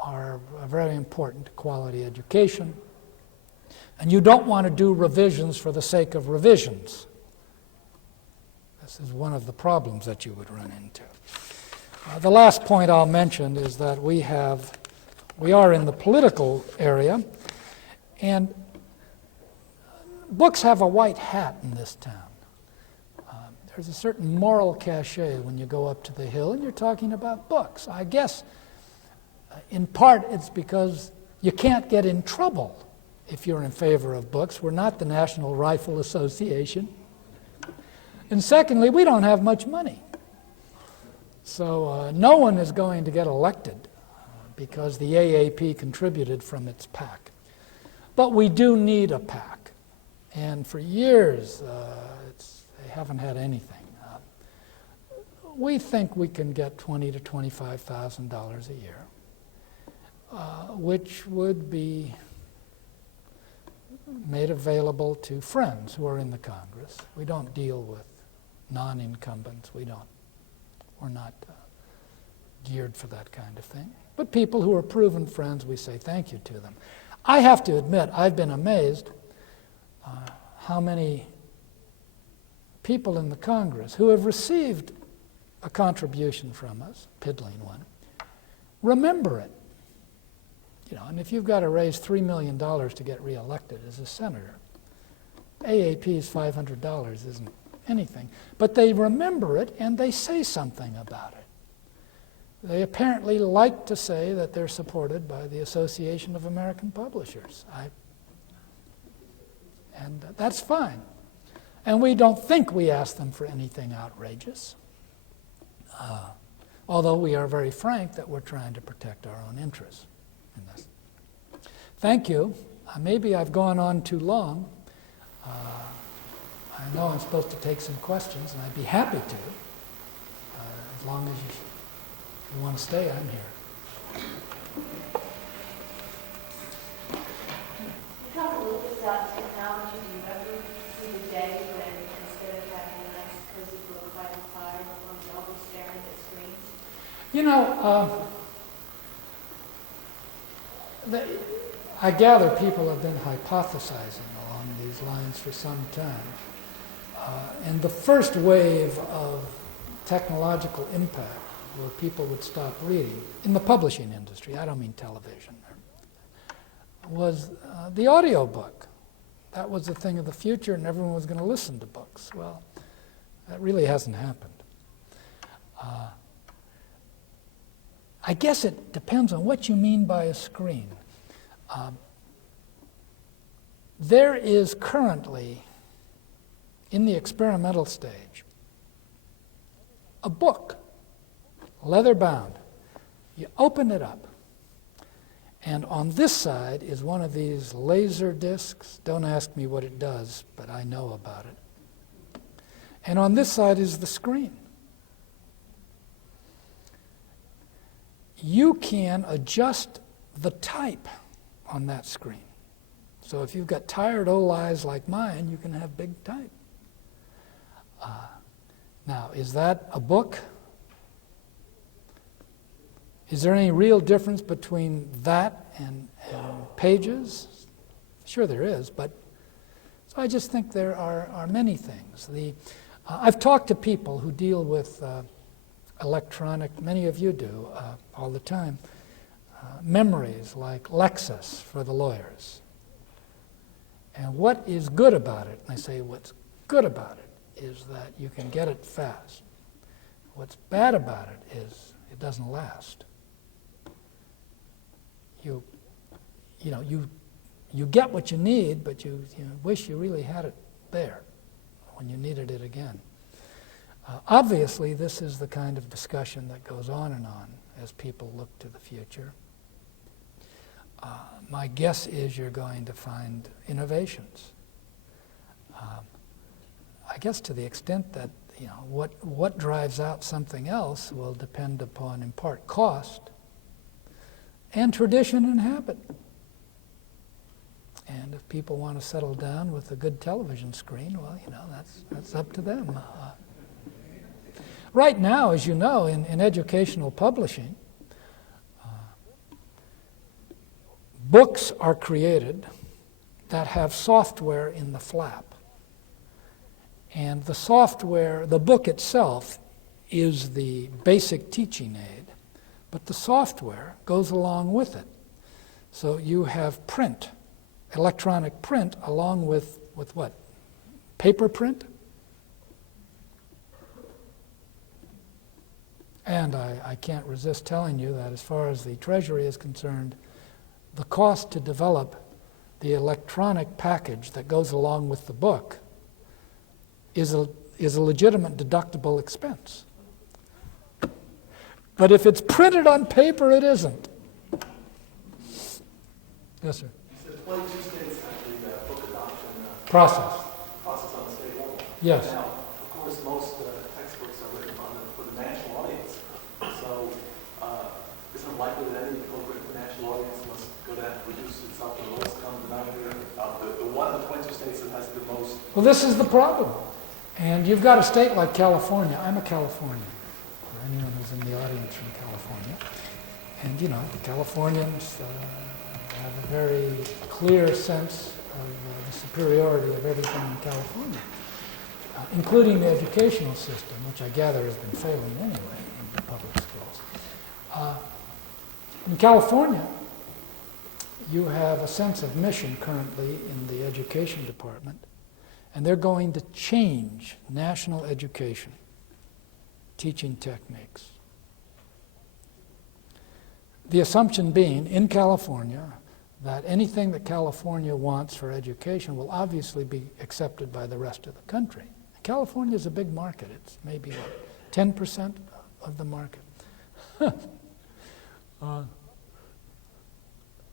are very important to quality education. And you don't want to do revisions for the sake of revisions. This is one of the problems that you would run into. The last point I'll mention is that we are in the political area, and books have a white hat in this town. There's a certain moral cachet when you go up to the Hill and you're talking about books. I guess in part it's because you can't get in trouble if you're in favor of books. We're not the National Rifle Association. And secondly, we don't have much money. So no one is going to get elected because the AAP contributed from its PAC. But we do need a PAC. And for years, they haven't had anything. We think we can get $20,000 to $25,000 a year, which would be made available to friends who are in the Congress. We don't deal with non-incumbents. We're not geared for that kind of thing. But people who are proven friends, we say thank you to them. I have to admit, I've been amazed how many people in the Congress who have received a contribution from us, piddling one, remember it. And if you've got to raise $3 million to get reelected as a senator, AAP's $500 isn't anything. But they remember it and they say something about it. They apparently like to say that they're supported by the Association of American Publishers. And that's fine. And we don't think we ask them for anything outrageous. Although we are very frank that we're trying to protect our own interests in this. Thank you. Maybe I've gone on too long. I know I'm supposed to take some questions, and I'd be happy to. As long as you want to stay, I'm here. Talk a little bit about technology. Do you ever see the day when instead of having a nice cozy book by the fire, everyone's always staring at screens? I gather people have been hypothesizing along these lines for some time. And the first wave of technological impact where people would stop reading, in the publishing industry, I don't mean television, was the audiobook. That was the thing of the future, and everyone was going to listen to books. Well, that really hasn't happened. I guess it depends on what you mean by a screen. There is currently, in the experimental stage, a book, leather bound. You open it up, and on this side is one of these laser discs. Don't ask me what it does, but I know about it. And on this side is the screen. You can adjust the type on that screen. So if you've got tired old eyes like mine, you can have big type. Now, is that a book? Is there any real difference between that and pages? Sure there is, but so I just think there are many things. I've talked to people who deal with electronic, many of you do all the time, memories like Lexis for the lawyers. And what is good about it? And I say what's good about it is that you can get it fast. What's bad about it is it doesn't last. You get what you need, but you wish you really had it there when you needed it again. Obviously, this is the kind of discussion that goes on and on as people look to the future. My guess is you're going to find innovations. I guess to the extent that what drives out something else will depend upon, in part, cost and tradition and habit. And if people want to settle down with a good television screen, well, that's up to them. Right now, as you know, in educational publishing, books are created that have software in the flap. And the software, the book itself, is the basic teaching aid, but the software goes along with it. So you have print, electronic print, along with what? Paper print? And I can't resist telling you that as far as the Treasury is concerned, the cost to develop the electronic package that goes along with the book is a legitimate deductible expense. But if it's printed on paper, it isn't. Yes, sir. You said 22 states have the book adoption Process. process on the state level. Yes. Now, of course, most textbooks are written for the national audience. So, isn't it likely that any book written for the national audience must go to reduce itself to the lowest common denominator? The one of the 22 states that has the most. Well, this is the problem. And you've got a state like California. I'm a Californian, for anyone who's in the audience from California. And, you know, the Californians have a very clear sense of the superiority of everything in California, including the educational system, which I gather has been failing anyway in the public schools. In California, you have a sense of mission currently in the education department, and they're going to change national education, teaching techniques. The assumption being, in California, that anything that California wants for education will obviously be accepted by the rest of the country. California is a big market. It's maybe, 10% of the market.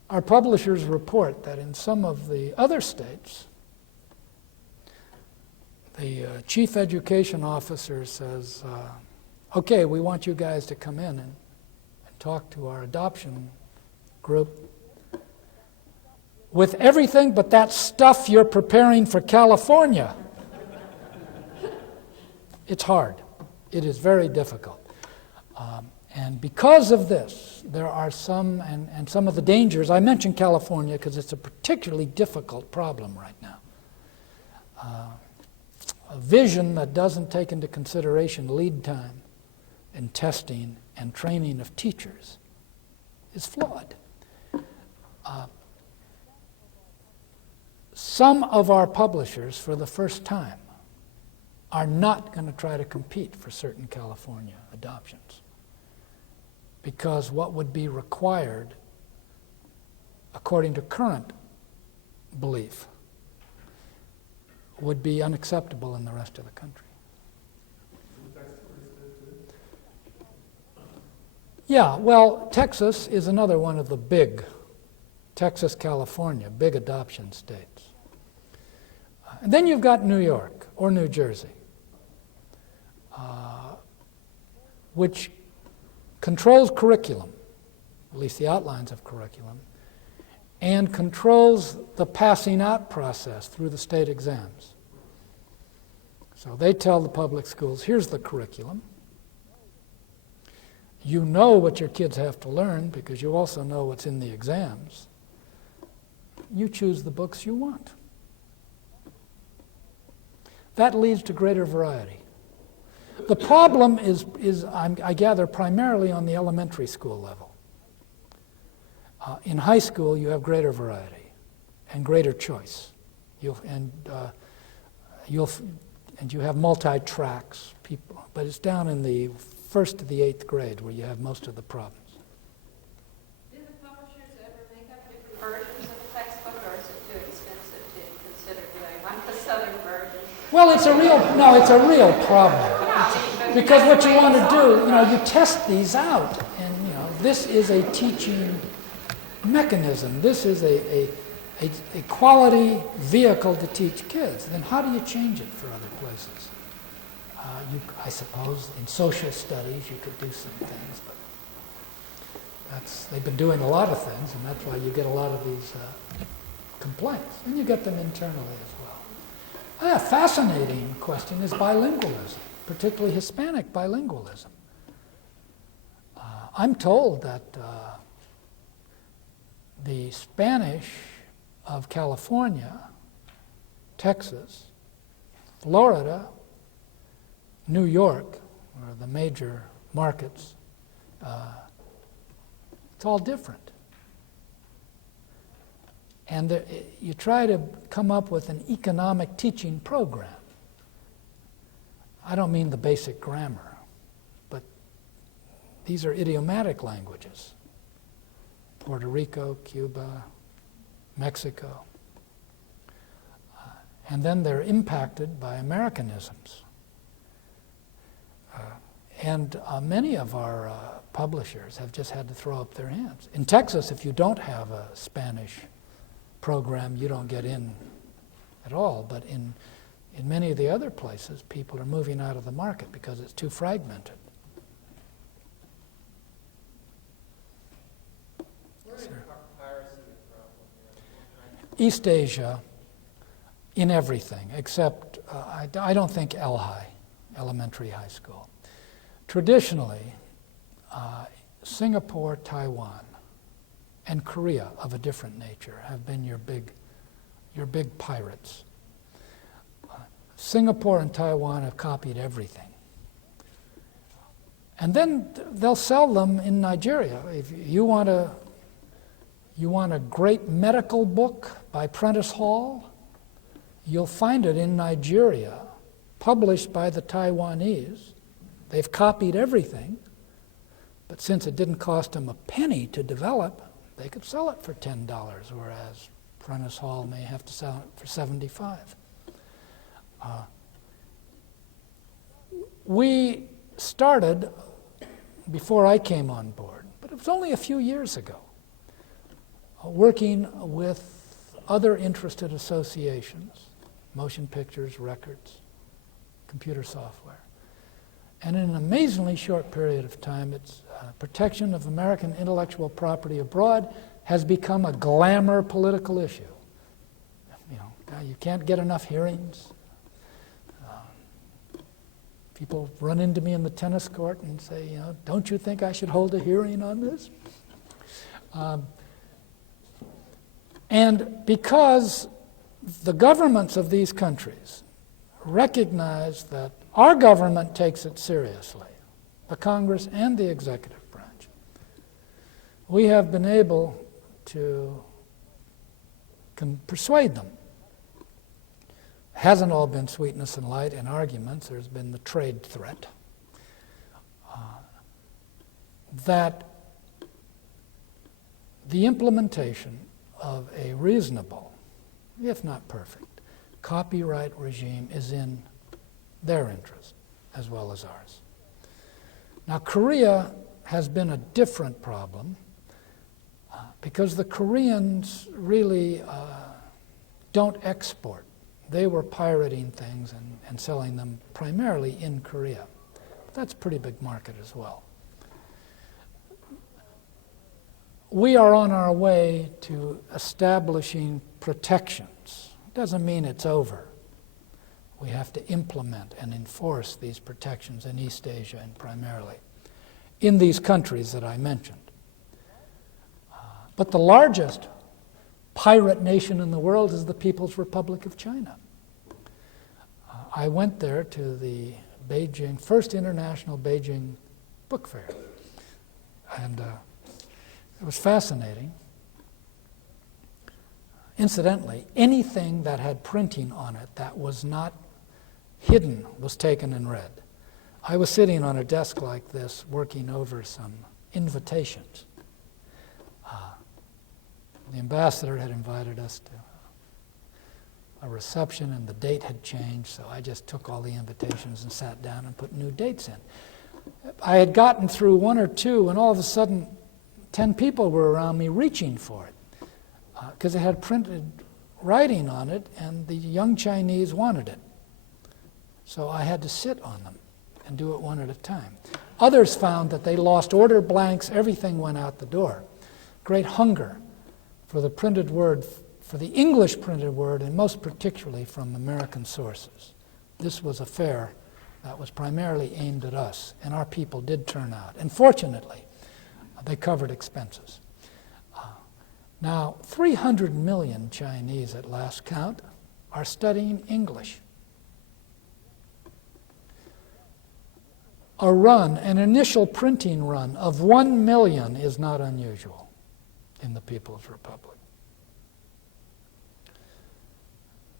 Our publishers report that in some of the other states, the chief education officer says, okay, we want you guys to come in and talk to our adoption group with everything but that stuff you're preparing for California. It's hard. It is very difficult. And because of this, there are some, and some of the dangers. I mentioned California because it's a particularly difficult problem right now. A vision that doesn't take into consideration lead time and testing and training of teachers is flawed. Some of our publishers, for the first time, are not going to try to compete for certain California adoptions, because what would be required, according to current belief, would be unacceptable in the rest of the country. Yeah, well, Texas is another one of the big, Texas, California, big adoption states. And then you've got New York or New Jersey, which controls curriculum, at least the outlines of curriculum, and controls the passing out process through the state exams. So they tell the public schools, here's the curriculum. You know what your kids have to learn because you also know what's in the exams. You choose the books you want. That leads to greater variety. The problem is I gather, primarily on the elementary school level. In high school, you have greater variety and greater choice. You have multi-tracks, people, but it's down in the 1st to the 8th grade where you have most of the problems. Do the publishers ever make up different versions of the textbook, or is it too expensive to consider doing like the Southern version? Well, it's a real problem. Because what you want to do, you test these out, and this is a teaching mechanism. This is a quality vehicle to teach kids. Then how do you change it for other places? I suppose in social studies you could do some things, but they've been doing a lot of things, and that's why you get a lot of these complaints, and you get them internally as well. A fascinating question is bilingualism, particularly Hispanic bilingualism. I'm told that the Spanish of California, Texas, Florida, New York, or the major markets, it's all different. And you try to come up with an economic teaching program. I don't mean the basic grammar, but these are idiomatic languages. Puerto Rico, Cuba, Mexico. And then they're impacted by Americanisms. And many of our publishers have just had to throw up their hands. In Texas, if you don't have a Spanish program, you don't get in at all. But in many of the other places, people are moving out of the market because it's too fragmented. Where is piracy a problem here? East Asia, in everything, except I don't think elementary high school. Traditionally, Singapore, Taiwan, and Korea of a different nature have been your big pirates. Singapore and Taiwan have copied everything. And then they'll sell them in Nigeria. If you want a great medical book by Prentice Hall, you'll find it in Nigeria, published by the Taiwanese. They've copied everything, but since it didn't cost them a penny to develop, they could sell it for $10, whereas Prentice Hall may have to sell it for $75. We started before I came on board, but it was only a few years ago, working with other interested associations, motion pictures, records, computer software. And in an amazingly short period of time, protection of American intellectual property abroad has become a glamour political issue. You can't get enough hearings. People run into me in the tennis court and say, don't you think I should hold a hearing on this? And because the governments of these countries recognize that our government takes it seriously, the Congress and the executive branch, we have been able to persuade them. Hasn't all been sweetness and light in arguments. There's been the trade threat. That the implementation of a reasonable, if not perfect, copyright regime is in their interest as well as ours. Now, Korea has been a different problem because the Koreans really don't export. They were pirating things and selling them primarily in Korea. But that's a pretty big market as well. We are on our way to establishing protections. It doesn't mean it's over. We have to implement and enforce these protections in East Asia and primarily in these countries that I mentioned. But the largest pirate nation in the world is the People's Republic of China. I went there to the first international Beijing book fair, and it was fascinating. Incidentally, anything that had printing on it that was not hidden was taken and read. I was sitting on a desk like this working over some invitations. The ambassador had invited us to a reception, and the date had changed, so I just took all the invitations and sat down and put new dates in. I had gotten through one or two, and all of a sudden 10 people were around me reaching for it because it had printed writing on it, and the young Chinese wanted it. So I had to sit on them and do it one at a time. Others found that they lost order blanks, everything went out the door. Great hunger for the printed word, for the English printed word, and most particularly from American sources. This was a fair that was primarily aimed at us, and our people did turn out. And fortunately, they covered expenses. Now, 300 million Chinese at last count are studying English. An initial printing run of 1 million is not unusual in the People's Republic.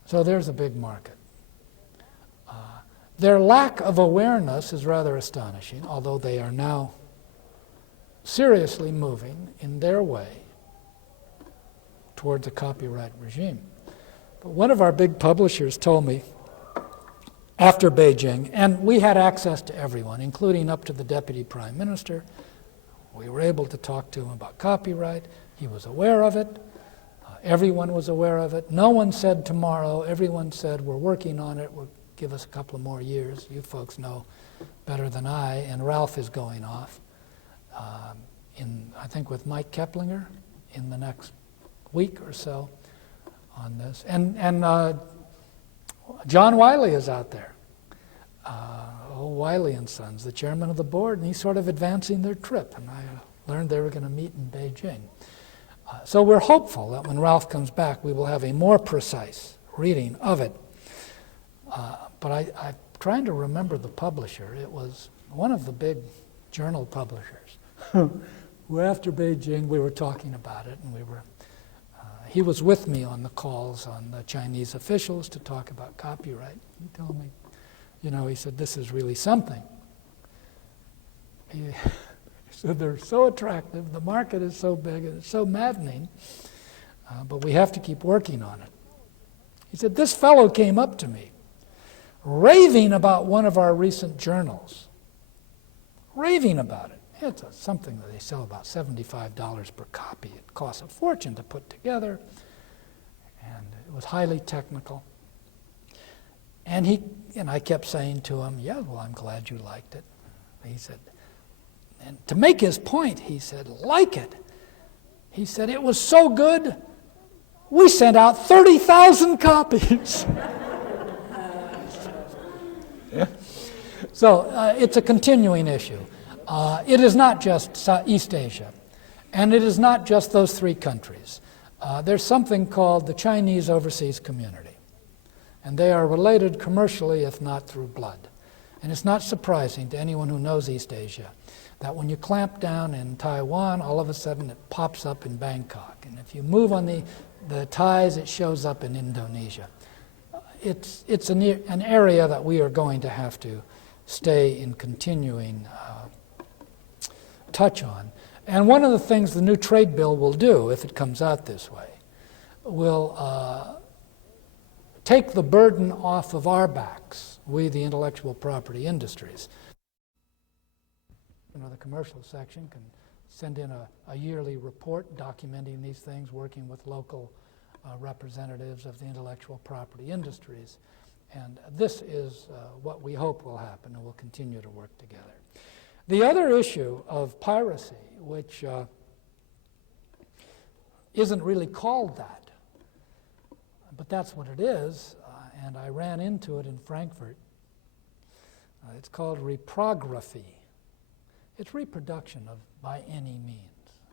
So there's a big market. Their lack of awareness is rather astonishing, although they are now seriously moving in their way towards a copyright regime. But one of our big publishers told me after Beijing, and we had access to everyone, including up to the Deputy Prime Minister, We were able to talk to him about copyright. He was aware of it. Everyone was aware of it. No one said tomorrow. Everyone said, we're working on it. We'll give us a couple of more years. You folks know better than I. And Ralph is going off, I think with Mike Keplinger in the next week or so on this. And John Wiley is out there. Wiley and Sons, the chairman of the board, and he's sort of advancing their trip. And I learned they were going to meet in Beijing. So we're hopeful that when Ralph comes back, we will have a more precise reading of it. But I'm trying to remember the publisher. It was one of the big journal publishers who after Beijing, we were talking about it, and he was with me on the calls on the Chinese officials to talk about copyright. He told me, he said, this is really something. He said, they're so attractive, the market is so big, and it's so maddening, but we have to keep working on it. He said, this fellow came up to me, raving about one of our recent journals, raving about it. It's something that they sell about $75 per copy. It costs a fortune to put together, and it was highly technical. And I kept saying to him, yeah, well, I'm glad you liked it. He said, and to make his point, he said, like it. He said, it was so good, we sent out 30,000 copies. Yeah. So it's a continuing issue. It is not just East Asia, and it is not just those three countries. There's something called the Chinese Overseas Community, and they are related commercially, if not through blood. And it's not surprising to anyone who knows East Asia that when you clamp down in Taiwan, all of a sudden it pops up in Bangkok. And if you move on the ties, it shows up in Indonesia. It's an area that we are going to have to stay in continuing touch on. And one of the things the new trade bill will do, if it comes out this way, will take the burden off of our backs, we the intellectual property industries. The commercial section can send in a yearly report documenting these things, working with local representatives of the intellectual property industries. And this is what we hope will happen, and we'll continue to work together. The other issue of piracy, which isn't really called that, but that's what it is, and I ran into it in Frankfurt. It's called reprography. It's reproduction by any means.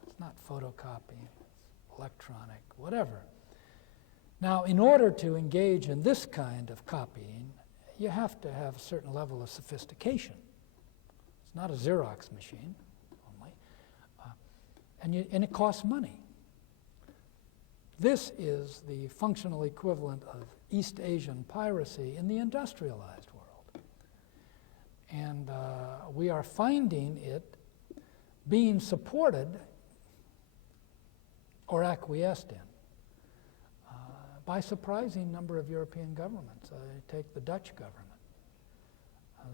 It's not photocopying, it's electronic, whatever. Now, in order to engage in this kind of copying, you have to have a certain level of sophistication. It's not a Xerox machine only, and it costs money. This is the functional equivalent of East Asian piracy in the industrialized world. And we are finding it being supported or acquiesced in by a surprising number of European governments. Take the Dutch government.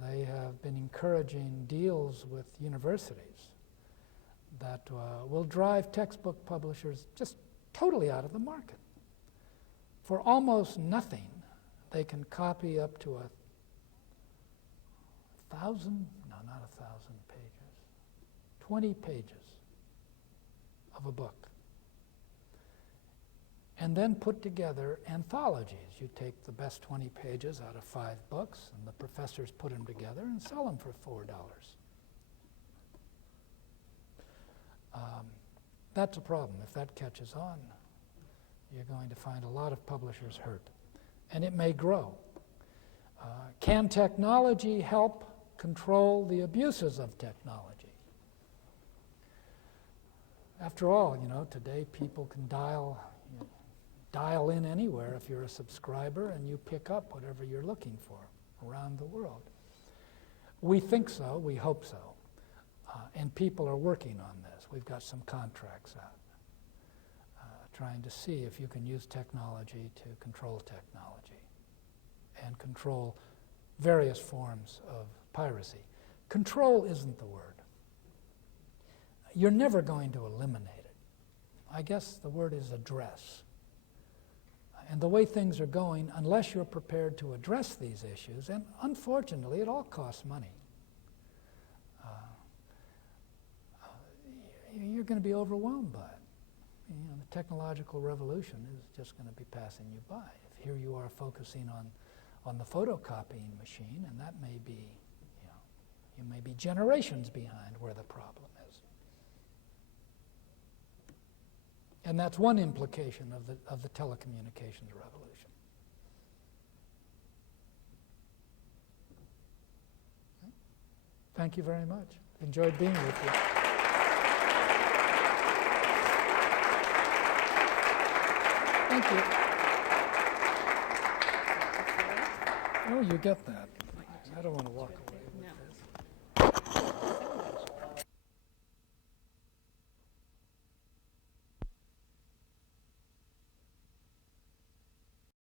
They have been encouraging deals with universities that will drive textbook publishers just totally out of the market. For almost nothing, they can copy up to 1,000, no, not 1,000 pages, 20 pages of a book, and then put together anthologies. You take the best 20 pages out of 5 books, and the professors put them together and sell them for $4. That's a problem. If that catches on, you're going to find a lot of publishers hurt, and it may grow. Can technology help control the abuses of technology? After all, today people can dial in anywhere if you're a subscriber, and you pick up whatever you're looking for around the world. We think so, we hope so, and people are working on this. We've got some contracts out, trying to see if you can use technology to control technology and control various forms of piracy. Control isn't the word. you're never going to eliminate it. I guess the word is address. And the way things are going, unless you're prepared to address these issues, and unfortunately it all costs money, you're going to be overwhelmed by it. You know, the technological revolution is just going to be passing you by. If here you are focusing on the photocopying machine, and that may be, you know, you may be generations behind where the problem is. And that's one implication of the telecommunications revolution. Okay. Thank you very much. Enjoyed being with you. Thank you. Oh, you get that. I don't want to walk away.